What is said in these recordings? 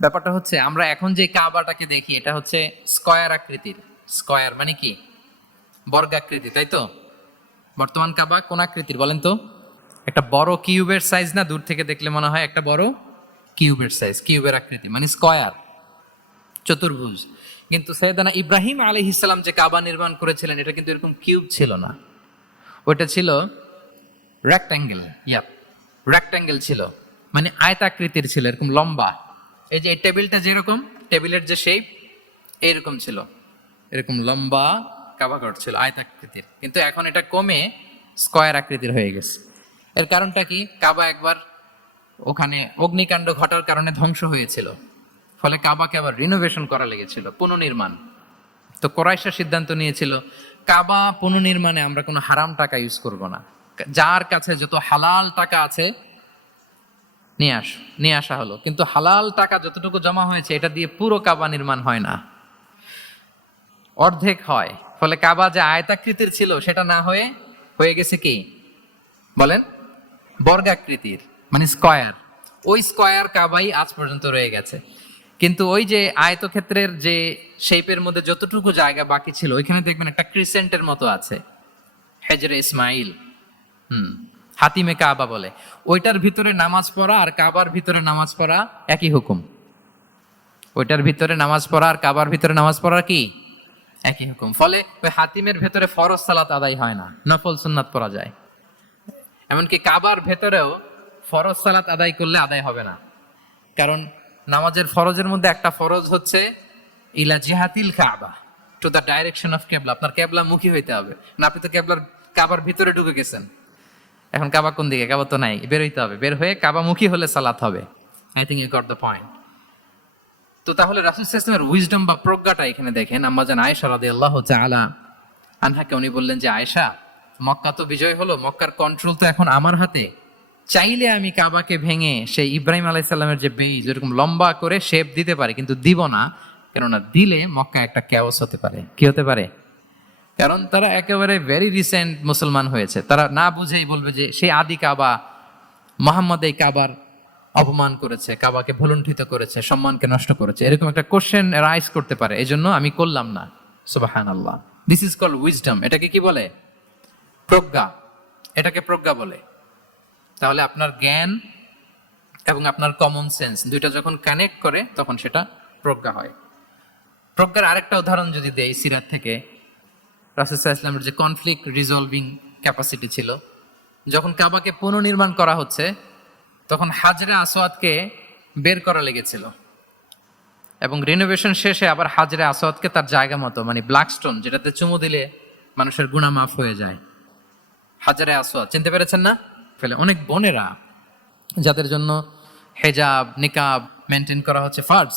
ব্যাপারটা হচ্ছে, আমরা এখন যে কাবাটাকে দেখি, এটা হচ্ছে স্কয়ার আকৃতির। স্কয়ার মানে কি? বর্গাকৃতি তাই তো? বর্তমান কাবা কোন আকৃতির, বলেন তো? একটা বড় কিউবের সাইজ না? দূর থেকে দেখলে মনে হয় একটা বড় কিউবের সাইজ কিউবের আকৃতি মানে স্কয়ার। চতুর্ভুজ। কিন্তু সৈয়দানা ইব্রাহিম আলী ইসলাম যে কাবা নির্মাণ করেছিলেন, এটা কিন্তু এরকম কিউব ছিল না। ওটা ছিল রেক্ট্যাঙ্গেল ইয়াপ রেক্ট্যাঙ্গেল ছিল। মানে আয়তাকৃতির ছিল, এরকম লম্বা। এই যে এই টেবিলটা যেরকম, টেবিলের যে শেপ এইরকম ছিল। এরকম লম্বা কাবাঘর ছিল আয়তাকৃতির কিন্তু এখন এটা কমে স্কয়ার আকৃতির হয়ে গেছে। এর কারণটা কি? কাবা একবার ওখানে অগ্নিকাণ্ড ঘটার কারণে ধ্বংস হয়েছিল। ফলে কাবাকে আবার রিনোভেশন করা লেগেছিল, পুনর্নির্মাণ। তো কোরাইশা সিদ্ধান্ত নিয়েছিল, কাবা পুনর্নির্মাণে আমরা কোনো হারাম টাকা ইউজ করব না। যার কাছে যত হালাল টাকা আছে নিয়ে আস, নিয়ে আসা হলো। কিন্তু হালাল টাকা যতটুকু জমা হয়েছে, এটা দিয়ে পুরো কাবা নির্মাণ হয় না। অর্ধেক হয়। ফলে কাবা যে আয়তাকৃতির ছিল, সেটা না হয়ে হয়ে গেছে কি? বলেন, বর্গাকৃতির মানে স্কয়ার। ওই স্কয়ার কাবাই আজ পর্যন্ত রয়ে গেছে। কিন্তু ওই যে আয়তক্ষেত্রের যে শেপের মধ্যে যতটুকু জায়গা বাকি ছিল, ওইখানে দেখবেন একটা ক্রিসেন্টের মতো আছে। হেজরে ইসমাইল। হুম। হাতিমে কাবা বলে। ওইটার ভিতরে নামাজ পড়া আর কাবার ভিতরে নামাজ পড়া একই হুকুম। ওইটার ভিতরে নামাজ পড়া আর কাবার ভিতরে নামাজ পড়া কি? একই হুকুম। ফলে ওই হাতিমের ভেতরে ফরজ সালাত আদায় হয় না, নফল সুন্নাত পড়া যায়। এমনকি কাবার ভেতরেও ফরজ সালাত আদায় করলে আদায় হবে না। কারণ নামাজের ফরজের মধ্যে একটা ফরজ হচ্ছে, ইলা জিহাতিল কাবা টু দ্য ডাইরেকশন অফ কেবলা আপনার কেবলা মুখী হইতে হবে। না, আপনি তো কেবলার কাবার ভিতরে ঢুকে গেছেন। এখন কাবা কোন দিকে কাবা তো নাই বের হইতে হবে। বের হয়ে কাবা মুখী হলে সালাত হবে। I think you got the point তো তাহলে রাসুল ইসলামের উইজডম বা প্রজ্ঞাটা এখানে দেখেন। আম্মা জান আয়েশা রাদি আল্লাহ আলা আনহাকে উনি বললেন যে, আয়েশা, মক্কা তো বিজয় হলো, মক্কার কন্ট্রোল তো এখন আমার হাতে। চাইলে আমি কাবাকে ভেঙে সেই ইব্রাহিম আলাইসাল্লামের যে বেইজ এরকম লম্বা করে শেপ দিতে পারে, কিন্তু দিব না। কেননা দিলে মক্কা একটা ক্যাওস হতে পারে। কি হতে পারে? কারণ তারা একেবারে ভেরি রিসেন্ট মুসলমান হয়েছে। তারা না বুঝেই বলবে যে সেই আদি কাবা, মোহাম্মদ এই কাবার অপমান করেছে, কাবাকে ভুলুণ্ঠিত করেছে, সম্মানকে নষ্ট করেছে। এরকম একটা কোশ্চেন রাইজ করতে পারে এই জন্য আমি করলাম না। সুবাহান আল্লাহ দিস ইজ কল উইজডম এটাকে কি বলে? প্রজ্ঞা। এটাকে প্রজ্ঞা বলে। তাহলে আপনার জ্ঞান এবং আপনার কমন সেন্স দুইটা যখন কানেক্ট করে, তখন সেটা প্রজ্ঞা হয়। প্রজ্ঞার আরেকটা উদাহরণ যদি দেয় সিরাত থেকে। রাসুসাহ ইসলামের যে কনফ্লিক্ট রিজলভিং ক্যাপাসিটি ছিল। যখন কাবাকে পুনর্নির্মাণ করা হচ্ছে, তখন হাজরা আসওয়াদকে বের করা লেগেছিল। এবং রিনোভেশন শেষে আবার হাজরা আসওয়াদকে তার জায়গা মতো মানে ব্ল্যাক স্টোন যেটাতে চুমু দিলে মানুষের গুণা মাফ হয়ে যায়। হাজারে আসওয়াদ, চিনতে পেরেছেন না? ফেলে অনেক বোনেরা, যাদের জন্য হেজাব, নিকাব মেনটেন করা হচ্ছে ফার্স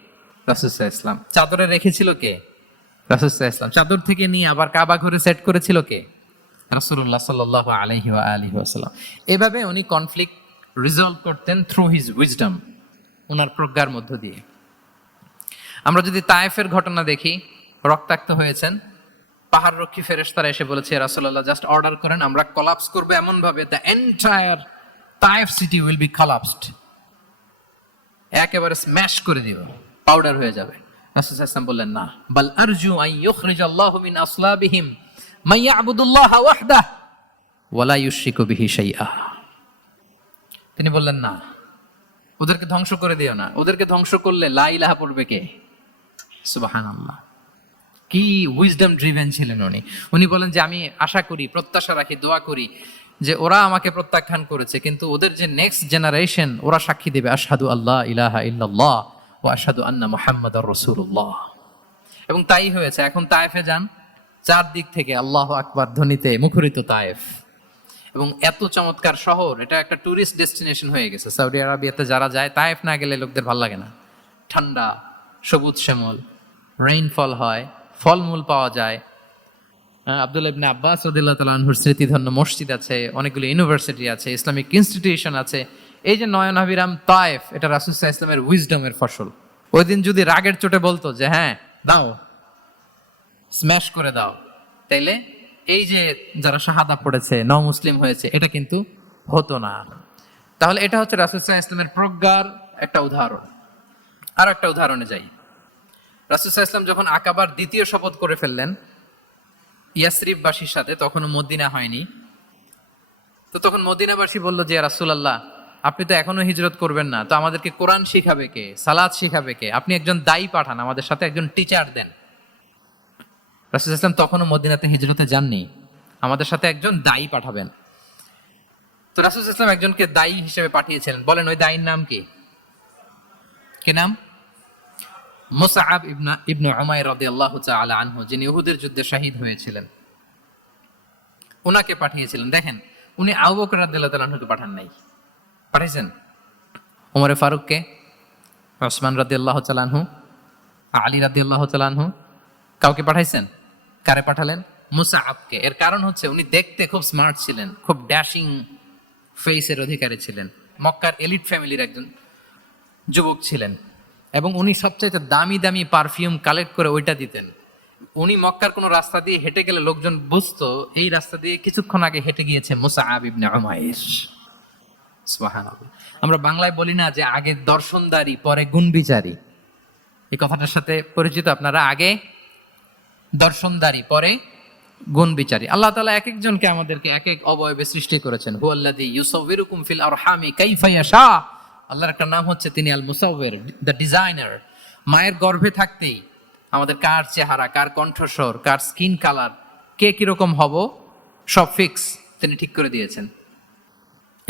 রাসুসাহ ইসলাম চাদরে রেখেছিল কে? রাসুসাহ ইসলাম চাদর থেকে নিয়ে আবার কাবা ঘরে সেট করেছিল কে? রাসুল্লাহ সাল আলহি আলহি আসাল্লাম এভাবে উনি কনফ্লিক্ট রিজলভ করতেন থ্রু হিজ উইজডম ওনার প্রজ্ঞার মধ্য দিয়ে। আমরা যদি তায়েফের ঘটনা দেখি, রক্তাক্ত হয়েছেন, পাহাড় রক্ষী ফেরেশতারা এসে বলেছে রাসুল্লাহ জাস্ট অর্ডার করেন, আমরা কলাপস করব এমন ভাবে the entire Taif city will be collapsed একেবারে স্ম্যাশ করে দিব। পাউডার হয়ে যাবে। বললেন, না। বাল আরজু মিন আসলাবিহিম। ইয়াবুদুল্লাহ ওয়াহদাহ ওয়ালা ইউশরিকু বিহি শাইআ। তিনি বললেন, না। ওদেরকে ধ্বংস করে দিও না। ওদেরকে ধ্বংস করলে লা ইলাহা পড়বে কে? সুবহানাল্লাহ। কি উইজডম ড্রিভেন ছিলেন উনি। উনি বলেন যে, আমি আশা করি, প্রত্যাশা রাখি, দোয়া করি যে, ওরা আমাকে প্রত্যাখ্যান করেছে, কিন্তু ওদের যে নেক্সট জেনারেশন ওরা সাক্ষী দেবে, আশহাদু আল্লাহ ইলাহা ইল্লাল্লাহ। ও আশহাদু আন্না মুহাম্মাদার রাসূলুল্লাহ। এবং তাই হয়েছে, এখন তায়েফে যান, চারদিক থেকে আল্লাহ আকবার ধ্বনিতে মুখরিত তায়েফ। এবং এত চমৎকার শহর, এটা একটা টুরিস্ট ডেস্টিনেশন হয়ে গেছে। সৌদি আরবিয়াতে যারা যায়, তায়েফ না গেলে লোকদের ভালো লাগে না। ঠান্ডা, সবুজ শ্যামল রেইনফল হয়, ফলমূল পাওয়া যায়। আব্দুল ইবনে আব্বাস রদিল্লাহ তালাহুর স্মৃতিধন্য মসজিদ আছে, অনেকগুলো ইউনিভার্সিটি আছে, ইসলামিক ইনস্টিটিউশন আছে। এই যে নয়ন আবিরাম তায়েফ, এটা রাসুসাহ ইসলামের উইজডমের ফসল। ওই দিন যদি রাগের চোটে বলতো যে হ্যাঁ দাও স্ম্যাশ করে দাও। তাইলে এই যে যারা শাহাদা পড়েছে ন মুসলিম হয়েছে, এটা কিন্তু হতো না। তাহলে এটা হচ্ছে রাসুসাহ ইসলামের প্রজ্ঞার একটা উদাহরণ। আর একটা উদাহরণে যাই। রাসুসাহ ইসলাম যখন আকাবার দ্বিতীয় শপথ করে ফেললেন, ইয়াসরিফবাসীর সাথে, তখনও মদিনা হয়নি। তো তখন মদিনাবাসী বলল যে রাসুলাল্লাহ আপনি তো এখনও হিজরত করবেন না। তো আমাদেরকে কোরআন শিখাবে কে? সালাদ শিখাবে কে? আপনি একজন দায়ী পাঠান, আমাদের সাথে একজন টিচার দেন। রাসুল ইসলাম তখনও মদিনাতে হিজরতে যাননি। আমাদের সাথে একজন দায়ী পাঠাবেন। তো রাসুল ইসলাম একজনকে দায়ী হিসেবে পাঠিয়েছিলেন বলেন, ওই দায়ীর নাম কি? কি নাম? মুসাআব ইবনা ইবনু উমাইর রাদিয়াল্লাহু তাআলা আনহু, যিনি উহুদের যুদ্ধে শহীদ হয়েছিলেন। ওনাকে পাঠিয়েছিলেন। দেখেন, উনি আবু বকর রাদিয়াল্লাহু তাআলা পাঠান নাই। পাঠিয়েছেন ওমরে ফারুককে, ওসমান রাদিয়াল্লাহু তাআলা আনহু, আলী রাদিয়াল্লাহু তাআলা আনহু, কাউকে পাঠাইছেন? কারে পাঠালেন? মুসাহাবকে এর কারণ হচ্ছে উনি দেখতে খুব স্মার্ট ছিলেন, খুব ড্যাশিং ফেসের অধিকারী ছিলেন। মক্কার এলিট ফ্যামিলির একজন যুবক ছিলেন। এবং উনি সবচাইতে দামি দামি পারফিউম কালেক্ট করে ওইটা দিতেন। উনি মক্কার কোনো রাস্তা দিয়ে হেঁটে গেলে লোকজন বুঝতো, এই রাস্তা দিয়ে কিছুক্ষণ আগে হেঁটে গিয়েছে মুসাআব ইবনে সুবহানাল্লাহ আমরা বাংলায় বলি না যে আগে দর্শনদারি, পরে গুণবিচারী। এই কথাটার সাথে পরিচিত আপনারা, আগে দর্শনদারি, পরে গুণ বিচারী আল্লাহ তালা এক একজনকে আমাদেরকে এক এক অবয়বে সৃষ্টি করেছেন। হু আল্লাদি ইউসবিরুকুম ফিল আরহামি কাইফা ইয়াশা। আল্লাহর একটা নাম হচ্ছে তিনি আল মুসাউবির দ্য ডিজাইনার। মায়ের গর্ভে থাকতেই আমাদের কার চেহারা, কার কণ্ঠস্বর, কার স্কিন কালার, কে কীরকম হব, সব ফিক্স তিনি ঠিক করে দিয়েছেন।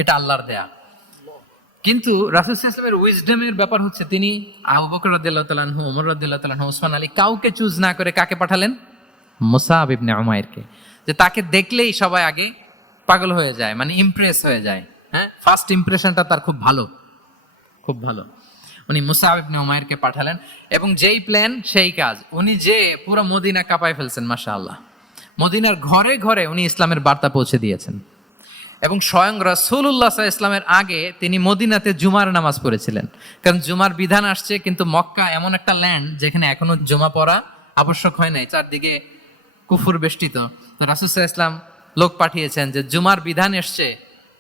এটা আল্লাহর দেয়া। কিন্তু রাসুল ইসলামের উইজডমের ব্যাপার হচ্ছে তিনি আবু বকর আনহু ওমর আনহু, ওসমান আলী কাউকে চুজ না করে কাকে পাঠালেন? মুসাব ইবনে যে তাকে দেখলেই সবাই আগে পাগল হয়ে যায় মানে ইমপ্রেস হয়ে যায়। হ্যাঁ? ফার্স্ট ইমপ্রেশনটা তার খুব ভালো। খুব ভালো। উনি মুসাব ইবনে উমাইরকে পাঠালেন এবং যেই প্ল্যান সেই কাজ। উনি যে পুরো মদিনা কাঁপায় ফেলছেন, মাশাআল্লাহ। মদিনার ঘরে ঘরে উনি ইসলামের বার্তা পৌঁছে দিয়েছেন। এবং স্বয়ং সাল্লাল্লাহু ইসলামের আগে তিনি মদিনাতে জুমার নামাজ পড়েছিলেন। কারণ জুমার বিধান আসছে কিন্তু মক্কা এমন একটা ল্যান্ড যেখানে এখনও জুমা পড়া আবশ্যক হয় নাই। চারদিকে কুফুর বেষ্টিত। তো রাসুসাহ ইসলাম লোক পাঠিয়েছেন যে, জুমার বিধান এসছে।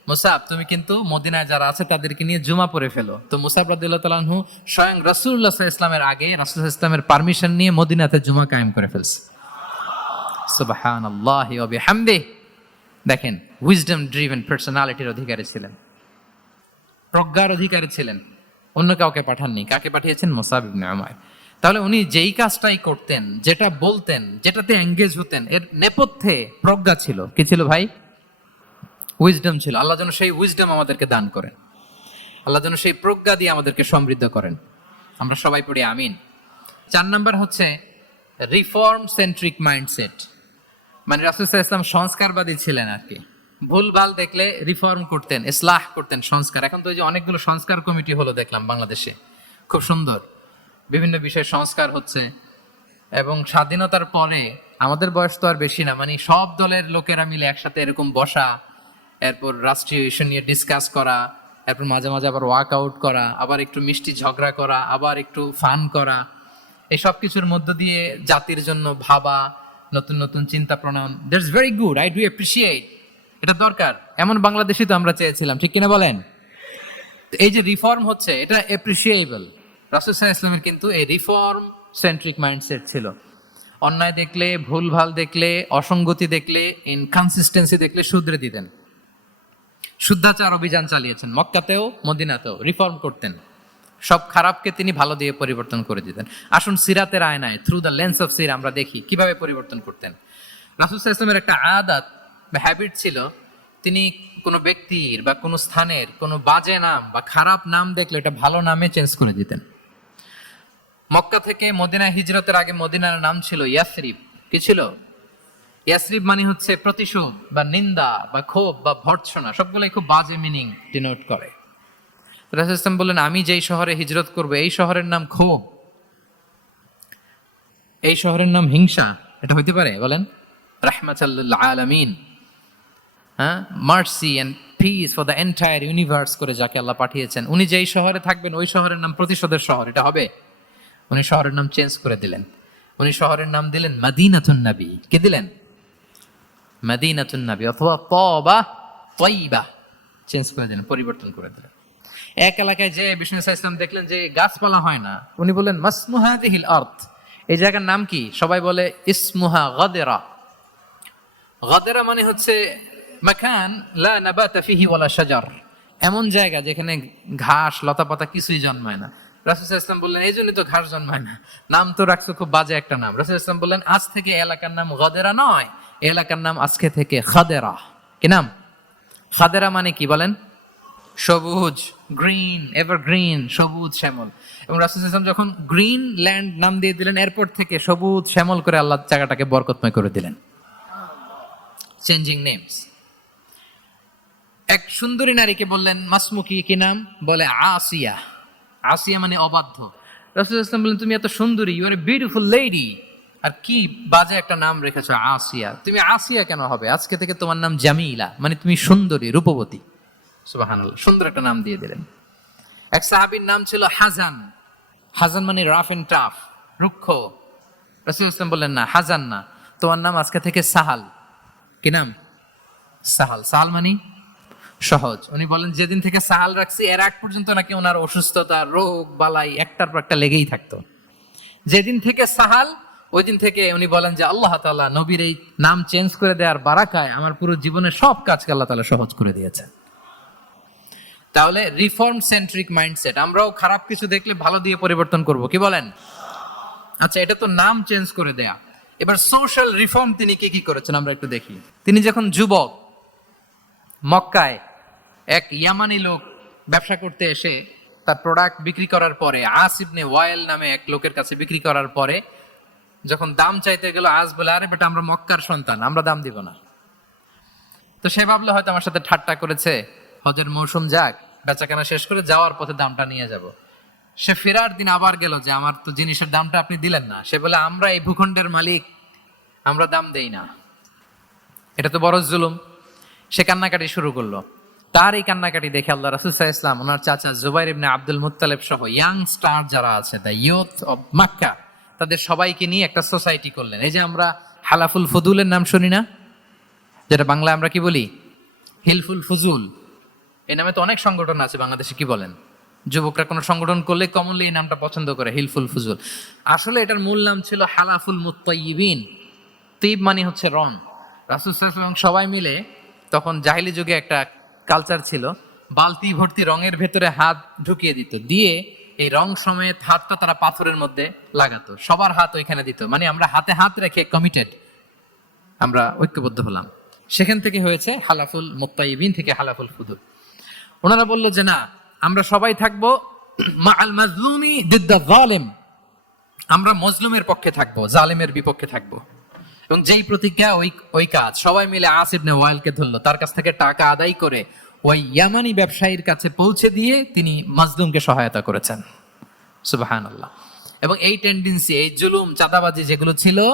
মুসাব, তুমি কিন্তু মদিনায় যারা আছে তাদেরকে নিয়ে জুমা পড়ে ফেলো। তো মুসাব তালাহু স্বয়ং রাসুল্লাহ ইসলামের আগে রাসুল ইসলামের পারমিশন নিয়ে মদিনাতে জুমা কায়েম করে ফেলছে। দেখেন উইজডম ড্রিভেন পার্সোনালিটির অধিকারী ছিলেন। প্রজ্ঞার অধিকারী ছিলেন। অন্য কাউকে পাঠাননি। কাকে পাঠিয়েছেন? মোসাব ইবনে উমাইর তাহলে উনি যেই কাজটাই করতেন, যেটা বলতেন, যেটাতে এঙ্গেজ হতেন, এর নেপথ্যে প্রজ্ঞা ছিল। কি ছিল ভাই? উইজডম ছিল। আল্লাহ যেন সেই উইজডম আমাদেরকে দান করেন। আল্লাহ যেন সেই প্রজ্ঞা দিয়ে আমাদেরকে সমৃদ্ধ করেন। আমরা সবাই পড়ি আমিন। চার নাম্বার হচ্ছে রিফর্ম সেন্ট্রিক মাইন্ডসেট মানে রাসুল ইসলাম সংস্কারবাদী ছিলেন আর কি। ভুলভাল দেখলে রিফর্ম করতেন, ইসলাহ করতেন, সংস্কার। এখন তো ওই যে অনেকগুলো সংস্কার কমিটি হলো দেখলাম বাংলাদেশে। খুব সুন্দর। বিভিন্ন বিষয়ে সংস্কার হচ্ছে এবং স্বাধীনতার পরে আমাদের বয়স তো আর বেশি না মানে সব দলের লোকেরা মিলে একসাথে এরকম বসা, এরপর রাষ্ট্রীয় ইস্যু নিয়ে ডিসকাস করা, এরপর মাঝে মাঝে আবার ওয়াক আউট করা, আবার একটু মিষ্টি ঝগড়া করা, আবার একটু ফান করা। এই সব কিছুর মধ্য দিয়ে জাতির জন্য ভাবা, নতুন নতুন চিন্তা প্রণয়ন that's very good I do appreciate এটা দরকার। এমন বাংলাদেশই তো আমরা চেয়েছিলাম, ঠিক কিনা বলেন? এই যে রিফর্ম হচ্ছে, এটা অ্যাপ্রিসিয়েবল রাসুসাহ ইসলামের কিন্তু এই রিফর্ম সেন্ট্রিক মাইন্ডসেট ছিল। অন্যায় দেখলে, ভুলভাল দেখলে, অসঙ্গতি দেখলে ইনকনসিস্টেন্সি দেখলে শুধরে দিতেন। শুদ্ধাচার অভিযান চালিয়েছেন, মক্কাতেও, মদিনাতেও রিফর্ম করতেন। সব খারাপকে তিনি ভালো দিয়ে পরিবর্তন করে দিতেন। আসুন সিরাতের আয়নায় থ্রু দ্য লেন্স অফ সির আমরা দেখি কীভাবে পরিবর্তন করতেন। রাসুসাহ ইসলামের একটা আদাত হ্যাবিট ছিল, তিনি কোনো ব্যক্তির বা কোনো স্থানের কোনো বাজে নাম বা খারাপ নাম দেখলে এটা ভালো নামে চেঞ্জ করে দিতেন। মক্কা থেকে মদিনা হিজরতের আগে মদিনার নাম ছিল ইয়াসরিব। কি ছিল? ইয়াসরিব মানে হচ্ছে প্রতিশোধ বা নিন্দা বা ক্ষোভ বা ভর্ৎসনা, সবগুলোই খুব বাজে মিনিং ডিনোট করে। রাসূল বললেন, আমি যেই শহরে হিজরত করব, এই শহরের নাম ক্ষোভ। এই শহরের নাম হিংসা। এটা হইতে পারে? বলেন রাহমাতাল্লিল আলামিন। হ্যাঁ? Mercy and peace for the entire universe করে যাকে আল্লাহ পাঠিয়েছেন। উনি যেই শহরে থাকবেন, ওই শহরের নাম প্রতিশোধের শহর, এটা হবে? উনি শহরের নাম চেঞ্জ করে দিলেন। উনি শহরের নাম দিলেন মাদিনাতুন নবী। কে দিলেন? মাদিনাতুন নবী, অথবা তবা চেঞ্জ করে দিলেন, পরিবর্তন করে দিলেন। এক এলাকায় যে বিষ্ণু ইসলাম দেখলেন যে গাছপালা হয় না, উনি বললেন, মাসমুহাদিহিল আর্থ এই জায়গার নাম কি? সবাই বলে, ইসমুহা গদেরা। গদেরা মানে হচ্ছে মাকান, লা নাবাতা ফিহি ওয়ালা শাজার। এমন জায়গা যেখানে ঘাস, লতাপাতা কিছুই জন্মায় না। রাসুল ইসলাম বললেন, এই জন্যই তো ঘাস জন্মায় না। নাম তো রাখছো খুব বাজে একটা নাম। রাসুল ইসলাম বললেন, আজ থেকে এলাকার নাম গদেরা নয়। এলাকার নাম আজকে থেকে খাদেরা। কি নাম? খাদেরা মানে কি বলেন? সবুজ, গ্রিন এভার গ্রিন সবুজ শ্যামল। এবং রাসুল ইসলাম যখন গ্রিন ল্যান্ড নাম দিয়ে দিলেন, এরপর থেকে সবুজ শ্যামল করে আল্লাহ জায়গাটাকে বরকতময় করে দিলেন। চেঞ্জিং নেমস এক সুন্দরী নারীকে বললেন মাসমুকি কি নাম? বলে, আসিয়া। আসিয়া মানে অবাধ্য। রাসুল ইসলাম বললেন, তুমি এত সুন্দরী you are a beautiful lady আর কি বাজে একটা নাম রেখেছো, আসিয়া। তুমি আসিয়া কেন হবে? আজকে থেকে তোমার নাম জামিলা মানে তুমি সুন্দরী, রূপবতী। সুবহানাল্লাহ। সুন্দর একটা নাম দিয়ে দিলেন। এক সাহাবীর নাম ছিল হাজান। হাজান মানে রাফ এন্ড টাফ, রুক্ষ। রাসুল ইসলাম বললেন, না, হাজান না, তোমার নাম আজকে থেকে সাহাল। কি নাম? সাহাল। সাহাল মানে সহজ। উনি বলেন, যেদিন থেকে সাহাল রাখছি, এর আগ পর্যন্ত নাকি ওনার অসুস্থতা, রোগ, বালাই একটার পর একটা লেগেই থাকতো। যেদিন থেকে সাহাল ওই দিন থেকে উনি বলেন যে, আল্লাহ তাআলা নবীর এই নাম চেঞ্জ করে দেওয়ার বারাকায় আমার পুরো জীবনের সব কাজকে আল্লাহ তাআলা সহজ করে দিয়েছে তাহলে রিফর্ম সেন্ট্রিক মাইন্ডসেট আমরাও খারাপ কিছু দেখলে ভালো দিয়ে পরিবর্তন করব। কি বলেন? আচ্ছা এটা তো নাম চেঞ্জ করে দেয়া। এবার সোশ্যাল রিফর্ম তিনি কি কি করেছেন আমরা একটু দেখি। তিনি যখন যুবক, মক্কায় এক ইয়ামানি লোক ব্যবসা করতে এসে তার প্রোডাক্ট বিক্রি করার পরে আসিবনে ওয়াইল নামে এক লোকের কাছে বিক্রি করার পরে যখন দাম চাইতে গেল আজ বলে, আরে বেটা, আমরা মক্কার সন্তান, আমরা দাম দিব না। তো সে ভাবলো, হয়তো আমার সাথে ঠাট্টা করেছে। হজের মৌসুম যাক, বেচাকেনা শেষ করে যাওয়ার পথে দামটা নিয়ে যাব। সে ফেরার দিন আবার গেল যে, আমার তো জিনিসের দামটা আপনি দিলেন না। সে বলে, আমরা এই ভূখণ্ডের মালিক, আমরা দাম দেই না। এটা তো বড় জুলুম। সে কান্নাকাটি শুরু করল। তার এই কান্নাকাটি দেখে আল্লাহ রাসুল সাহা ইসলাম ওনার চাচা জুবাইর ইবনে আব্দুল মুত্তালেব সহ ইয়াং স্টার যারা আছে দ্য ইয়ুথ অব মাক্কা তাদের সবাইকে নিয়ে একটা সোসাইটি করলেন। এই যে আমরা হালাফুল ফদুলের নাম শুনি না? যেটা বাংলায় আমরা কি বলি? হিলফুল ফুজুল। এই নামে তো অনেক সংগঠন আছে বাংলাদেশে, কি বলেন? যুবকরা কোনো সংগঠন করলে কমনলি এই নামটা পছন্দ করে, হিলফুল ফুজুল। আসলে এটার মূল নাম ছিল হালাফুল মুত্তাইবিন তিব মানে হচ্ছে রং। রাসুল সাল্লাম সবাই মিলে তখন জাহিলি যুগে একটা কালচার ছিল, বালতি ভর্তি রঙের ভেতরে হাত ঢুকিয়ে দিত, দিয়ে এই রং সমেত হাতটা তারা পাথরের মধ্যে লাগাতো, সবার হাত ওইখানে দিত মানে আমরা হাতে হাত রেখে কমিটেড আমরা ঐক্যবদ্ধ হলাম। সেখান থেকে হয়েছে হালাফুল মোত্তাইবিন থেকে হালাফুল ফুদুল ওনারা বলল যে না, আমরা সবাই থাকব মা আল আমরা মজলুমের পক্ষে থাকব, জালেমের বিপক্ষে থাকব। এবং যেই প্রতিজ্ঞা ওই ওই কাজ, সবাই মিলে আসিফ আসিবনে ওয়াইলকে ধরলো। তার কাছ থেকে টাকা আদায় করে ওই ইয়ামানি ব্যবসায়ীর কাছে পৌঁছে দিয়ে তিনি মাজলুমকে সহায়তা করেছেন। সুবাহান আল্লাহ এবং এই টেন্ডেন্সি এই জুলুম, চাঁদাবাজি যেগুলো ছিল,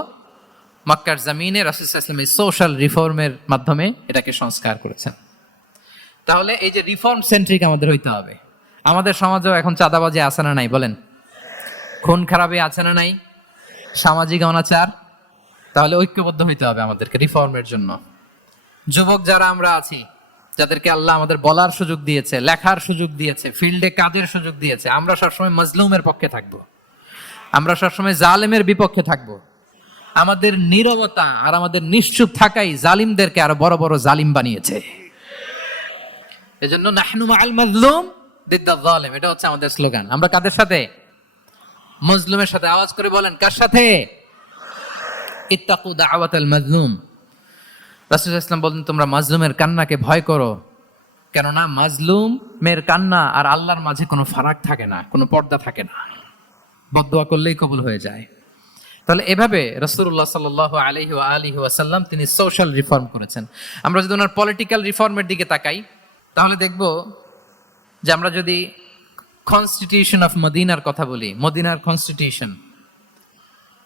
মক্কার জামিনে রাসুল এই সোশ্যাল রিফর্মের মাধ্যমে এটাকে সংস্কার করেছেন। তাহলে এই যে রিফর্ম সেন্ট্রিক আমাদের হইতে হবে। আমাদের সমাজেও এখন চাঁদাবাজি আছে না নাই, বলেন? খুন খারাপে আছে না নাই? সামাজিক অনাচার? তাহলে ঐক্যবদ্ধ হইতে হবে আমাদেরকে রিফর্মের জন্য। যুবক যারা আমরা আছি, যাদেরকে আল্লাহ আমাদের বলার সুযোগ দিয়েছে, লেখার সুযোগ দিয়েছে, ফিল্ডে কাজের সুযোগ দিয়েছে, আমরা সবসময় মজলুমের পক্ষে থাকব। আমরা সবসময় জালেমের বিপক্ষে থাকব। আমাদের নীরবতা আর আমাদের নিশ্চুপ থাকাই জালিমদেরকে আরও বড় বড় জালিম বানিয়েছে। এজন্য দিদ্দা জালিম, এটা হচ্ছে আমাদের স্লোগান আমরা কাদের সাথে? মজলুমের সাথে। আওয়াজ করে বলেন, কার সাথে? ইত্তাকু দাওয়াতাল মাজলুম। রাসূল ইসলাম বলেন, তোমরা মাজলুমের কান্নাকে ভয় করো। কেননা মাজলুমের কান্না আর আল্লাহর মাঝে কোনো ফারাক থাকে না, কোনো পর্দা থাকে না। বদদোয়া করলেই কবুল হয়ে যায়। তাহলে এভাবে রসুল্লাহ সাল আলহি আলহি ওয়াসাল্লাম তিনি সোশ্যাল রিফর্ম করেছেন। আমরা যদি ওনার পলিটিক্যাল রিফর্মের দিকে তাকাই, তাহলে দেখব যে আমরা যদি কনস্টিটিউশন অফ মদিনার কথা বলি, মদিনার কনস্টিটিউশন।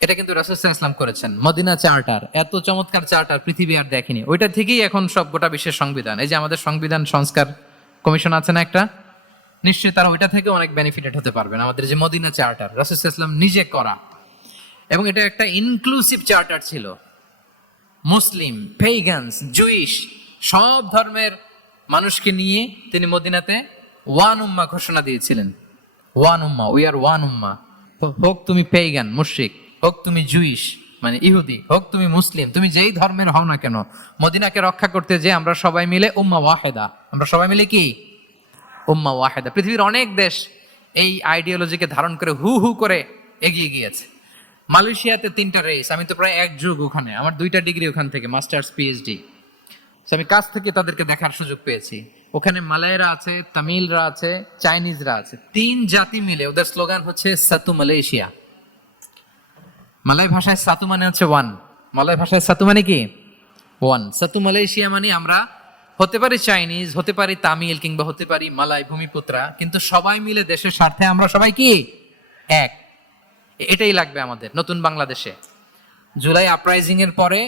এটা কিন্তু রাসুলাম ইসলাম করেছেন। মদিনা চার্টার, এত চমৎকার চার্টার পৃথিবী আর দেখেনি। ওইটা থেকেই এখন সব গোটা বিশ্বের সংবিধান। এই যে আমাদের সংবিধান সংস্কার কমিশন আছে না একটা? নিশ্চয়ই তারা ওইটা থেকে অনেক বেনিফিটেড হতে পারবেন। আমাদের যে মদিনা চার্টার, রাসুল ইসলাম নিজে করা। এবং এটা একটা ইনক্লুসিভ চার্টার ছিল। মুসলিম পেগানস জুইশ সব ধর্মের মানুষকে নিয়ে তিনি মদিনাতে ওয়ান উম্মা ঘোষণা দিয়েছিলেন। One Umma we are one উম্মা। হোক তুমি পেগান মুশরিক। হোক তুমি জুইশ মানে ইহুদি, হোক তুমি মুসলিম, তুমি যেই ধর্মের হও না কেন, মদিনাকে রক্ষা করতে যে আমরা সবাই মিলে উম্মা ওয়াহেদা। আমরা সবাই মিলে কি? উম্মা ওয়াহেদা। পৃথিবীর অনেক দেশ এই আইডিওলজিকে ধারণ করে হু হু করে এগিয়ে গিয়েছে। মালয়েশিয়াতে তিনটা রেস আমি তো প্রায় এক যুগ ওখানে, আমার দুইটা ডিগ্রি ওখান থেকে মাস্টার্স পিএইচডি আমি কাছ থেকে তাদেরকে দেখার সুযোগ পেয়েছি। ওখানে মালায়রা আছে, তামিলরা আছে, চাইনিজরা আছে, তিন জাতি মিলে, ওদের স্লোগান হচ্ছে সাতু মালয়েশিয়া মালয় ভাষায় সাতু মানে হচ্ছে ওয়ান মালয় ভাষায় সাতু মানে কি? ওয়ান সাতু মালয়েশিয়া মানে আমরা হতে পারি চাইনিজ, হতে পারি তামিল কিংবা হতে পারি মালাই ভূমিপুত্রা, কিন্তু সবাই মিলে দেশের স্বার্থে আমরা সবাই কি? এক। এটাই লাগবে আমাদের নতুন বাংলাদেশে। জুলাই আপরাইজিং এর পরে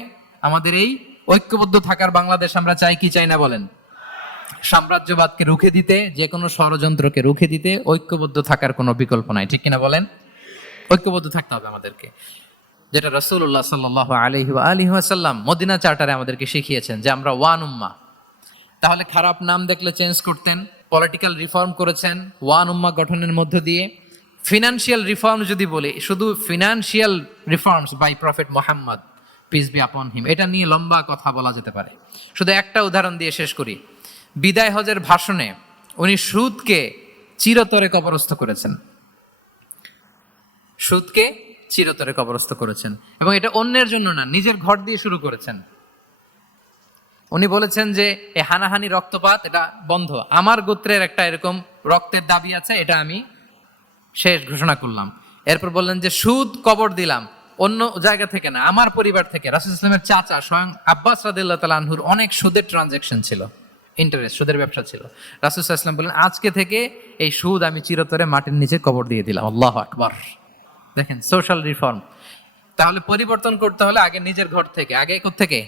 আমাদের এই ঐক্যবদ্ধ থাকার বাংলাদেশ আমরা চাই কি চাই না বলেন? সাম্রাজ্যবাদকে রুখে দিতে যে কোনো ষড়যন্ত্রকে রুখে দিতে ঐক্যবদ্ধ থাকার কোনো বিকল্প নাই, ঠিক কিনা বলেন? ঐক্যবদ্ধ থাকতে হবে আমাদেরকে। যেটা রসুল্লাহ সাল্লাহ আলহি আলহি আসাল্লাম মদিনা চার্টারে আমাদেরকে শিখিয়েছেন যে আমরা ওয়ান উম্মা। তাহলে খারাপ নাম দেখলে চেঞ্জ করতেন, পলিটিক্যাল রিফর্ম করেছেন ওয়ান উম্মা গঠনের মধ্য দিয়ে। ফিনান্সিয়াল রিফর্ম যদি বলি, শুধু financial reforms by prophet Muhammad peace be upon him এটা নিয়ে লম্বা কথা বলা যেতে পারে। শুধু একটা উদাহরণ দিয়ে শেষ করি। বিদায় হজের ভাষণে উনি সুদকে চিরতরে কবরস্থ করেছেন। সুদকে চিরতরে কবরস্থ করেছেন এবং এটা অন্যের জন্য না, নিজের ঘর দিয়ে শুরু করেছেন। উনি বলেছেন যে, এ হানাহানি রক্তপাত, এটা বন্ধ। আমার গোত্রের একটা এরকম রক্তের দাবি আছে, এটা আমি শেষ ঘোষণা করলাম। এরপর বললেন যে, সুদ কবর দিলাম, অন্য জায়গা থেকে না, আমার পরিবার থেকে। রাসুল ইসলামের চাচা স্বয়ং আব্বাস রাদিল্লাহ তালাহুর অনেক সুদের ট্রানজেকশন ছিল ইন্টারেস্ট সুদের ব্যবসা ছিল। রাসুল ইসলাম বললেন, আজকে থেকে এই সুদ আমি চিরতরে মাটির নিচে কবর দিয়ে দিলাম। আল্লাহ আকবর। দেখেন সোশ্যাল রিফর্ম তাহলে পরিবর্তন করতে হলে আগে নিজের ঘর থেকে আগে থেকে